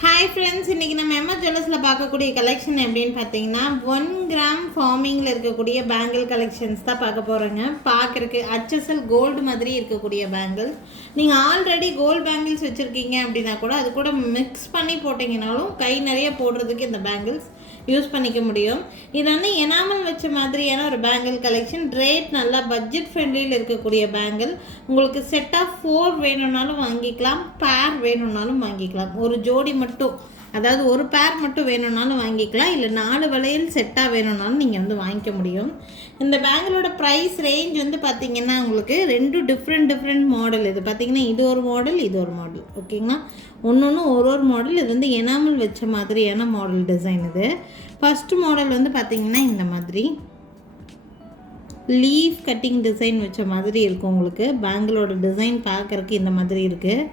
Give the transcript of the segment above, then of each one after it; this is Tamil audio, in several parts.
ஹாய் ஃப்ரெண்ட்ஸ், இன்றைக்கி நம்ம எம்எஸ் ஜுவல்லர்ஸில் பார்க்கக்கூடிய கலெக்ஷன் எப்படின்னு பார்த்தீங்கன்னா 1 கிராம் ஃபார்மிங்கில் இருக்கக்கூடிய பேங்கிள் கலெக்ஷன்ஸ் தான் பார்க்க போகிறோங்க. பார்க்குறக்கு HSL கோல்டு மாதிரி இருக்கக்கூடிய பேங்கிள். நீங்கள் ஆல்ரெடி கோல்டு பேங்கிள்ஸ் வச்சுருக்கீங்க அப்படின்னா கூட அது கூட மிக்ஸ் பண்ணி போட்டிங்கனாலும் கை நிறைய போடுறதுக்கு இந்த பேங்கிள்ஸ் யூஸ் பண்ணிக்க முடியும். இது வந்து எனாமல் வச்ச மாதிரியான ஒரு பேங்கிள் கலெக்ஷன். ரேட் நல்லா பட்ஜெட் ஃப்ரெண்ட்லியில் இருக்கக்கூடிய பேங்கிள். உங்களுக்கு செட் ஆஃப் 4 வேணும்னாலும் வாங்கிக்கலாம், பேர் வேணும்னாலும் வாங்கிக்கலாம். ஒரு ஜோடி மட்டும், அதாவது ஒரு பேர் மட்டும் வேணும்னாலும் வாங்கிக்கலாம், இல்லை 4 வளையல் செட்டாக வேணும்னாலும் நீங்கள் வந்து வாங்கிக்க முடியும். இந்த பேங்கிளோட ப்ரைஸ் ரேஞ்ச் வந்து பார்த்திங்கன்னா உங்களுக்கு 2 டிஃப்ரெண்ட் மாடல். இது பார்த்திங்கன்னா இது ஒரு மாடல், இது ஒரு மாடல். ஓகேங்களா, ஒன்று ஒரு மாடல். இது வந்து எனாமல் வச்ச மாதிரியான மாடல் டிசைன். இது ஃபஸ்ட்டு மாடல் வந்து பார்த்திங்கன்னா இந்த மாதிரி லீஃப் கட்டிங் டிசைன் வச்ச மாதிரி இருக்கும். உங்களுக்கு பேங்கிளோட டிசைன் பார்க்குறக்கு இந்த மாதிரி இருக்குது.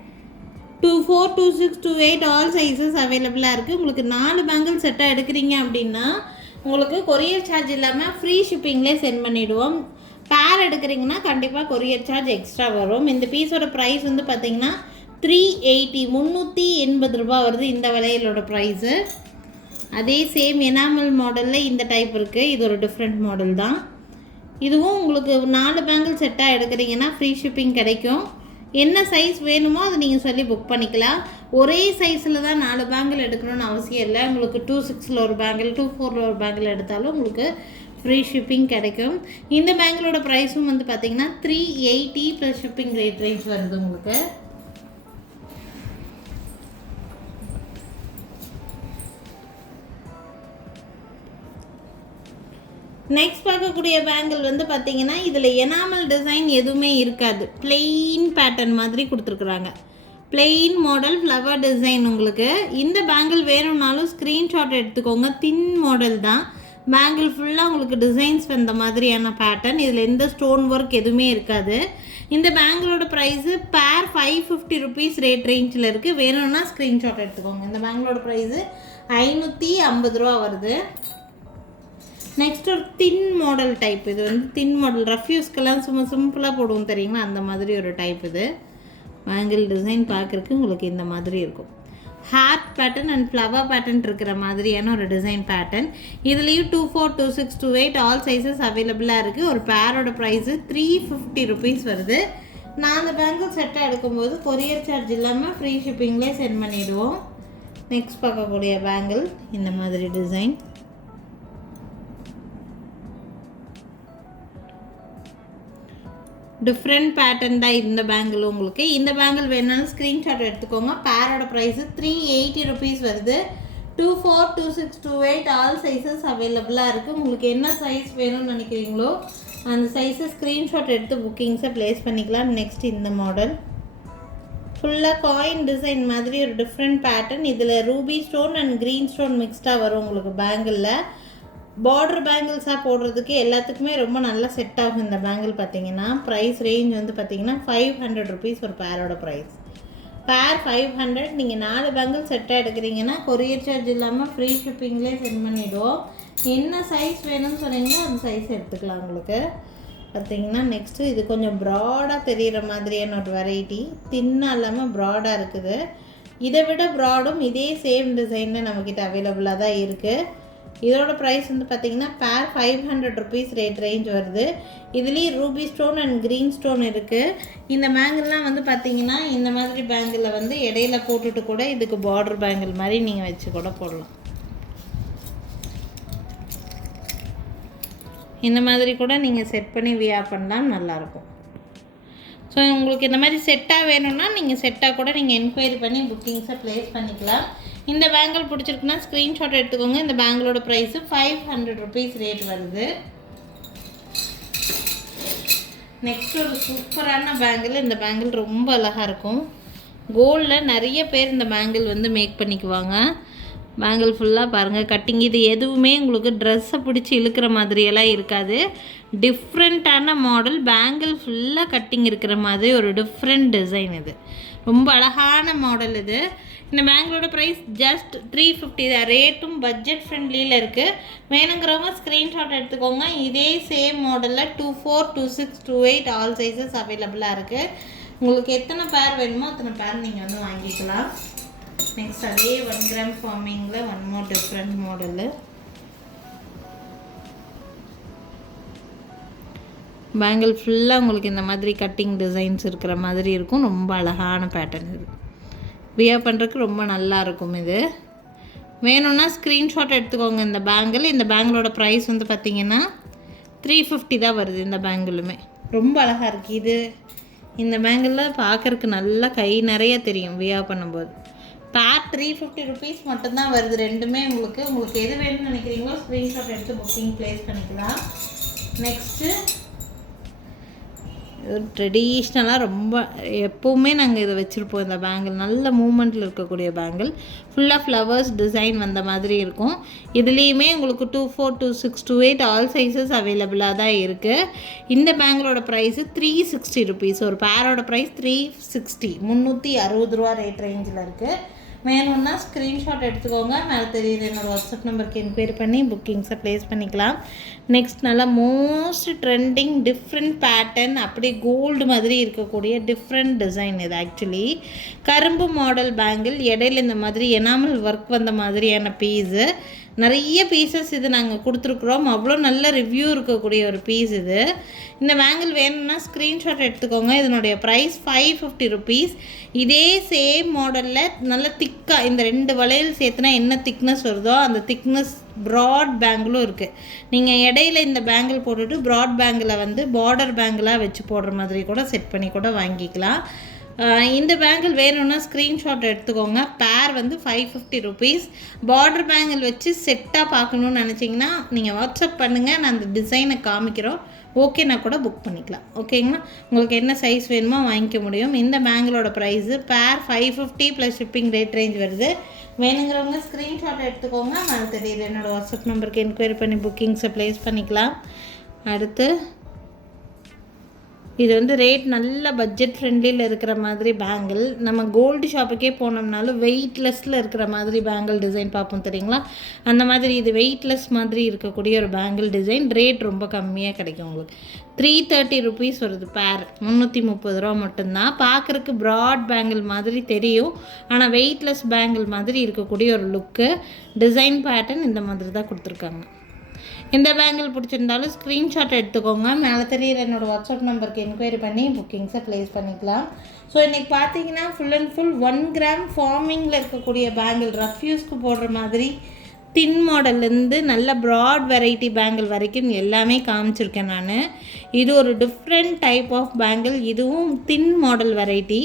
24, 26, 28 ஆல் சைஸஸ் அவைலபிளாக இருக்குது. உங்களுக்கு 4 பேங்கிள் செட்டாக எடுக்கிறீங்க அப்படின்னா உங்களுக்கு கொரியர் சார்ஜ் இல்லாமல் ஃப்ரீ ஷிப்பிங்லேயே சென்ட் பண்ணிவிடுவோம். பேர் எடுக்கிறீங்கன்னா கண்டிப்பாக கொரியர் சார்ஜ் எக்ஸ்ட்ரா வரும். இந்த பீஸோட ப்ரைஸ் வந்து பார்த்திங்கன்னா 380, 380 ரூபா வருது இந்த வளையலோட ப்ரைஸு. அதே சேம் எனாமல் மாடலில் இந்த டைப் இருக்குது. இது ஒரு டிஃப்ரெண்ட் மாடல் தான். இதுவும் உங்களுக்கு 4 பேங்கிள் செட்டாக எடுக்கிறீங்கன்னா ஃப்ரீ ஷிப்பிங் கிடைக்கும். என்ன சைஸ் வேணுமோ அதை நீங்கள் சொல்லி புக் பண்ணிக்கலாம். ஒரே சைஸில் தான் 4 பேங்கிள் எடுக்கணும்னு அவசியம் இல்லை. உங்களுக்கு 26ல் ஒரு பேங்கிள், 24ல் ஒரு பேங்கிள் எடுத்தாலும் உங்களுக்கு ஃப்ரீ ஷிப்பிங் கிடைக்கும். இந்த பேங்கிளோட ப்ரைஸும் வந்து பார்த்திங்கன்னா 380 ப்ளஸ் ஷிப்பிங் ரேட் வருது உங்களுக்கு. நெக்ஸ்ட் பார்க்கக்கூடிய பேங்கிள் வந்து பார்த்திங்கன்னா இதில் எனாமல் டிசைன் எதுவுமே இருக்காது. பிளெயின் பேட்டர்ன் மாதிரி கொடுத்துருக்குறாங்க. Plain model flower design. உங்களுக்கு இந்த பேங்கிள் வேணும்னாலும் ஸ்க்ரீன்ஷாட் எடுத்துக்கோங்க. தின் மாடல் தான். பேங்கிள் ஃபுல்லாக உங்களுக்கு டிசைன்ஸ் வந்த மாதிரியான பேட்டர்ன். இதில் எந்த ஸ்டோன் ஒர்க் எதுவுமே இருக்காது. இந்த பேங்கிளோட ப்ரைஸு பேர் 550 ருபீஸ் ரேட் ரேஞ்சில் இருக்குது. வேணும்னா ஸ்க்ரீன்ஷாட் எடுத்துக்கோங்க. இந்த பேங்கிளோட ப்ரைஸு 550 ரூபா வருது. நெக்ஸ்ட் ஒரு தின் மாடல் டைப். இது வந்து தின் மாடல் ரஃப்யூஸ்க்கெல்லாம் சும்மா சிம்பிளாக போடுவோம் தெரியுங்களா, அந்த மாதிரி ஒரு டைப். இது பேங்கிள் டிசைன் பார்க்குறக்கு உங்களுக்கு இந்த மாதிரி இருக்கும். Heart pattern and flower pattern இருக்கிற மாதிரியான ஒரு டிசைன் பேட்டர்ன். இதுலேயும் 24, 26, 28 ஆல் சைஸஸ் அவைலபிளாக இருக்குது. ஒரு பேரோட ப்ரைஸு 350 ருபீஸ் வருது. 4 பேங்கிள் செட்டாக எடுக்கும்போது கொரியர் சார்ஜ் இல்லாமல் ஃப்ரீ ஷிப்பிங்லேயே சென்ட் பண்ணிவிடுவோம். நெக்ஸ்ட் பார்க்கக்கூடிய பேங்கிள் இந்த மாதிரி டிசைன். டிஃப்ரெண்ட் பேட்டர்ன் தான் இந்த பேங்கிள். உங்களுக்கு இந்த பேங்கிள் வேணும்னாலும் ஸ்க்ரீன்ஷாட் எடுத்துக்கோங்க. பேரோட ப்ரைஸு 380 ருபீஸ் வருது. 24, 26, 28 ஆல் சைஸஸ் அவைலபிளாக இருக்குது. உங்களுக்கு என்ன சைஸ் வேணும்னு நினைக்கிறீங்களோ அந்த சைஸை ஸ்க்ரீன்ஷாட் எடுத்து புக்கிங்ஸை ப்ளேஸ் பண்ணிக்கலாம். நெக்ஸ்ட் இந்த மாடல் ஃபுல்லாக காயின் டிசைன் மாதிரி ஒரு டிஃப்ரெண்ட் பேட்டர்ன். இதில் ruby stone and green stone மிக்ஸ்டாக வரும் உங்களுக்கு பேங்கிளில். பார்டர் பேங்கிள்ஸாக போடுறதுக்கு எல்லாத்துக்குமே ரொம்ப நல்லா செட் ஆகும் இந்த பேங்கிள். பார்த்தீங்கன்னா ப்ரைஸ் ரேஞ்ச் வந்து பார்த்திங்கன்னா 500 ருபீஸ் ஒரு பேரோட ப்ரைஸ். பேர் 500. நீங்கள் 4 பேங்கிள் செட்டாக எடுக்கிறீங்கன்னா கொரியர் சார்ஜ் இல்லாமல் ஃப்ரீ ஷிப்பிங்லேயே சென்ட் பண்ணிவிடுவோம். என்ன சைஸ் வேணும்னு சொன்னீங்கன்னா அந்த சைஸ் எடுத்துக்கலாம் உங்களுக்கு. பார்த்திங்கன்னா நெக்ஸ்ட்டு இது கொஞ்சம் ப்ராடாக தெரிகிற மாதிரியான ஒரு வெரைட்டி. தின்னாக இல்லாமல் ப்ராடாக இருக்குது. இதை விட ப்ராடும் இதே சேம் டிசைனில் நம்மக்கிட்ட அவைலபிளாக தான் இருக்குது. இதோட ப்ரைஸ் வந்து பார்த்திங்கன்னா பேர் 500 ருபீஸ் ரேட் ரேஞ்ச் வருது. இதுலேயும் Ruby stone and green stone இருக்குது. இந்த பேங்கிள்லாம் வந்து பார்த்திங்கன்னா இந்த மாதிரி பேங்கிளில் வந்து இடையில போட்டுட்டு கூட இதுக்கு பார்டர் பேங்கிள் மாதிரி நீங்கள் வச்சு கூட போடலாம். இந்த மாதிரி கூட நீங்கள் செட் பண்ணி வியர் பண்ணலாம், நல்லாயிருக்கும். ஸோ உங்களுக்கு இந்த மாதிரி செட்டாக வேணும்னா நீங்கள் செட்டாக கூட நீங்கள் என்கொயரி பண்ணி புக்கிங்ஸை ப்ளேஸ் பண்ணிக்கலாம். இந்த பேங்கிள் பிடிச்சிருக்குன்னா ஸ்க்ரீன்ஷாட் எடுத்துக்கோங்க. இந்த பேங்கிளோட ப்ரைஸு 500 ருபீஸ் ரேட் வருது. நெக்ஸ்ட் ஒரு சூப்பரான பேங்கிள். இந்த பேங்கிள் ரொம்ப அழகாக இருக்கும். கோல்டில் நிறைய பேர் இந்த பேங்கிள் வந்து மேக் பண்ணிக்குவாங்க. பேங்கிள் ஃபுல்லாக பாருங்கள் கட்டிங். இது எதுவுமே உங்களுக்கு ட்ரெஸ்ஸை பிடிச்சி இழுக்கிற மாதிரியெல்லாம் இருக்காது. டிஃப்ரெண்ட்டான மாடல். பேங்கிள் ஃபுல்லாக கட்டிங் இருக்கிற மாதிரி ஒரு டிஃப்ரெண்ட் டிசைன். இது ரொம்ப அழகான மாடல். இது இந்த பேங்கிளோட ப்ரைஸ் ஜஸ்ட் 350 தான். ரேட்டும் பட்ஜெட் ஃப்ரெண்ட்லியில் இருக்குது. வேணுங்கிறவங்க ஸ்க்ரீன்ஷாட் எடுத்துக்கோங்க. இதே சேம் மாடலில் 24, 26, 28 ஆல் சைஸஸ் அவைலபிளாக இருக்குது. உங்களுக்கு எத்தனை பேர் வேணுமோ அத்தனை பேர் நீங்கள் வந்து வாங்கிக்கலாம். நெக்ஸ்ட் அதே 1 கிராம் ஃபார்மிங்கில் one more different model. Bangle ஃபுல்லாக உங்களுக்கு இந்த மாதிரி கட்டிங் டிசைன்ஸ் இருக்கிற மாதிரி இருக்கும். ரொம்ப அழகான பேட்டர்ன் இது. வியர் பண்ணுறதுக்கு ரொம்ப நல்லாயிருக்கும். இது வேணும்னா ஸ்க்ரீன்ஷாட் எடுத்துக்கோங்க. இந்த பேங்கிளோட ப்ரைஸ் வந்து பார்த்திங்கன்னா 350 தான் வருது. இந்த பேங்கிளுமே ரொம்ப அழகாக இருக்குது. இது இந்த பேங்கிளில் பார்க்குறக்கு நல்லா கை நிறைய தெரியும் வியர் பண்ணும்போது. பேர் 350 ருபீஸ் மட்டும்தான் வருது. ரெண்டுமே உங்களுக்கு எது வேணும்னு நினைக்கிறீங்களோ ஸ்க்ரீன்ஷாட் எடுத்து புக்கிங் ப்ளேஸ் பண்ணிக்கலாம். நெக்ஸ்ட்டு ட்ரெடிஷ்னலாக ரொம்ப எப்போவுமே நாங்கள் இதை வச்சுருப்போம். இந்த பேங்கிள் நல்ல மூமெண்ட்டில் இருக்கக்கூடிய பேங்கிள், ஃபுல்லாக ஃப்ளவர்ஸ் டிசைன் வந்த மாதிரி இருக்கும். இதுலேயுமே உங்களுக்கு 24, 26, 28 ஆல் சைஸஸ் அவைலபிளாக தான் இருக்குது. இந்த பேங்கிளோட ப்ரைஸு 360 ருபீஸ். ஒரு பேரோட ப்ரைஸ் 360, 360 ரூபா ரேட் ரேஞ்சில் இருக்குது. வேணும்னா ஸ்க்ரீன்ஷாட் எடுத்துக்கோங்க. மேலே தெரியுது என்னோடய வாட்ஸ்அப் நம்பருக்கு என்கொயரி பண்ணி புக்கிங்ஸை ப்ளேஸ் பண்ணிக்கலாம். நெக்ஸ்ட் நல்லா மோஸ்ட் ட்ரெண்டிங் டிஃப்ரெண்ட் பேட்டர்ன், அப்படியே கோல்டு மாதிரி இருக்கக்கூடிய டிஃப்ரெண்ட் டிசைன். இது ஆக்சுவலி கரும்பு மாடல் பேங்கிள். இடையில இந்த மாதிரி எனாமல் ஒர்க் வந்த மாதிரியான பீஸு. நிறைய பீசஸ் இது நாங்கள் கொடுத்துருக்குறோம். அவ்வளோ நல்ல ரிவ்யூ இருக்கக்கூடிய ஒரு பீஸ் இது. இந்த பேங்கிள் வேணும்னா ஸ்க்ரீன்ஷாட் எடுத்துக்கோங்க. இதனுடைய ப்ரைஸ் 550 ருபீஸ். இதே சேம் மாடலில் நல்ல திக்காக இந்த 2 வளையல் சேர்த்துனா என்ன திக்னஸ் வருதோ அந்த திக்னஸ் ப்ராட் பேங்கிளும் இருக்குது. நீங்கள் இடையில இந்த பேங்கிள் போட்டுட்டு ப்ராட் பேங்கிளை வந்து பார்டர் பேங்கிளாக வச்சு போடுற மாதிரி கூட செட் பண்ணி கூட வாங்கிக்கலாம். இந்த பேங்கிள் வேணும்னா ஸ்க்ரீன்ஷாட் எடுத்துக்கோங்க. பேர் வந்து 550 ருபீஸ். பார்டர் பேங்கிள் வச்சு செட்டாக பார்க்கணுன்னு நினச்சிங்கன்னா நீங்கள் வாட்ஸ்அப் பண்ணுங்கள். நான் அந்த டிசைனை காமிக்கிறோம். ஓகேனா கூட புக் பண்ணிக்கலாம். ஓகேங்களா? உங்களுக்கு என்ன சைஸ் வேணுமோ வாங்கிக்க முடியும். இந்த பேங்கிளோட ப்ரைஸு பேர் 550 ப்ளஸ் ஷிப்பிங் ரேட் ரேஞ்ச் வருது. வேணுங்கிறவங்க ஸ்க்ரீன்ஷாட் எடுத்துக்கோங்க. நான் தெரியுது என்னோடய வாட்ஸ்அப் நம்பருக்கு என்கொயரி பண்ணி புக்கிங்ஸை ப்ளேஸ் பண்ணிக்கலாம். அடுத்து இது வந்து ரேட் நல்ல பட்ஜெட் ஃப்ரெண்ட்லியில் இருக்கிற மாதிரி பேங்கிள். நம்ம கோல்டு ஷாப்புக்கே போனோம்னாலும் வெயிட்லெஸ்ஸில் இருக்கிற மாதிரி பேங்கிள் டிசைன் பார்ப்போம் தெரியுங்களா? அந்த மாதிரி இது வெயிட்லெஸ் மாதிரி இருக்கக்கூடிய ஒரு பேங்கிள் டிசைன். ரேட் ரொம்ப கம்மியாக கிடைக்கும் உங்களுக்கு. 330 ருபீஸ் வருது பேர். 330 ரூபா மட்டும்தான். பார்க்குறக்கு ப்ராட் பேங்கிள் மாதிரி தெரியும், ஆனால் வெயிட்லெஸ் பேங்கிள் மாதிரி இருக்கக்கூடிய ஒரு லுக்கு. டிசைன் பேட்டர்ன் இந்த மாதிரி தான் கொடுத்துருக்காங்க. இந்த பேங்கிள் பிடிச்சிருந்தாலும் ஸ்க்ரீன்ஷாட் எடுத்துக்கோங்க. மேலே தெரியுற என்னோடய வாட்ஸ்அப் நம்பருக்கு என்கொயரி பண்ணி புக்கிங்ஸை ப்ளேஸ் பண்ணிக்கலாம். ஸோ இன்றைக்கி பார்த்தீங்கன்னா ஃபுல் அண்ட் ஃபுல் 1 கிராம் ஃபார்மிங்கில் இருக்கக்கூடிய பேங்கிள், ரஃப் யூஸ்க்கு போடுற மாதிரி தின் மாடல்லேருந்து நல்ல ப்ராட் வெரைட்டி பேங்கிள் வரைக்கும் எல்லாமே காமிச்சிருக்கேன் நான். இது ஒரு டிஃப்ரெண்ட் டைப் ஆஃப் பேங்கிள். இதுவும் தின் மாடல் வெரைட்டி.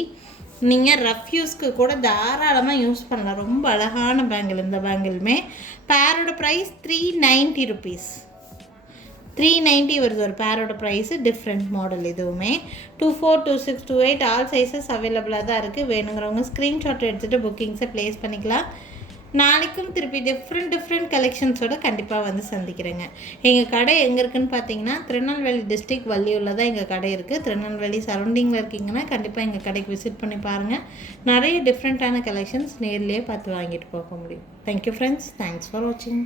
நீங்கள் ரஃப் யூஸ்க்கு கூட தாராளமாக யூஸ் பண்ணலாம். ரொம்ப அழகான பேங்கிள் இந்த பேங்கிளுமே. பேரோட ப்ரைஸ் 390 ருபீஸ். 390 வருது ஒரு பேரோட ப்ரைஸு. டிஃப்ரெண்ட் மாடல் இதுவுமே. 24, 26, 28 ஆல் சைஸஸ் அவைலபிளாக தான் இருக்குது. வேணுங்கிறவங்க ஸ்க்ரீன்ஷாட் எடுத்துகிட்டு புக்கிங்ஸை ப்ளேஸ் பண்ணிக்கலாம். நாளைக்கும் திருப்பி டிஃப்ரெண்ட் கலெக்ஷன்ஸோடு கண்டிப்பாக வந்து சந்திக்கிறேங்க. எங்கள் கடை எங்கே இருக்குதுன்னு பார்த்தீங்கன்னா திருநெல்வேலி டிஸ்ட்ரிக்ட் வள்ளியூரில் தான் எங்கள் கடை இருக்குது. திருநெல்வேலி சரௌண்டிங்கில் இருக்கீங்கன்னா கண்டிப்பாக எங்கள் கடைக்கு விசிட் பண்ணி பாருங்கள். நிறைய டிஃப்ரெண்ட்டான கலெக்ஷன்ஸ் நேர்லேயே பார்த்து வாங்கிட்டு போக முடியும். Thank you friends. தேங்க்ஸ் ஃபார் வாட்சிங்.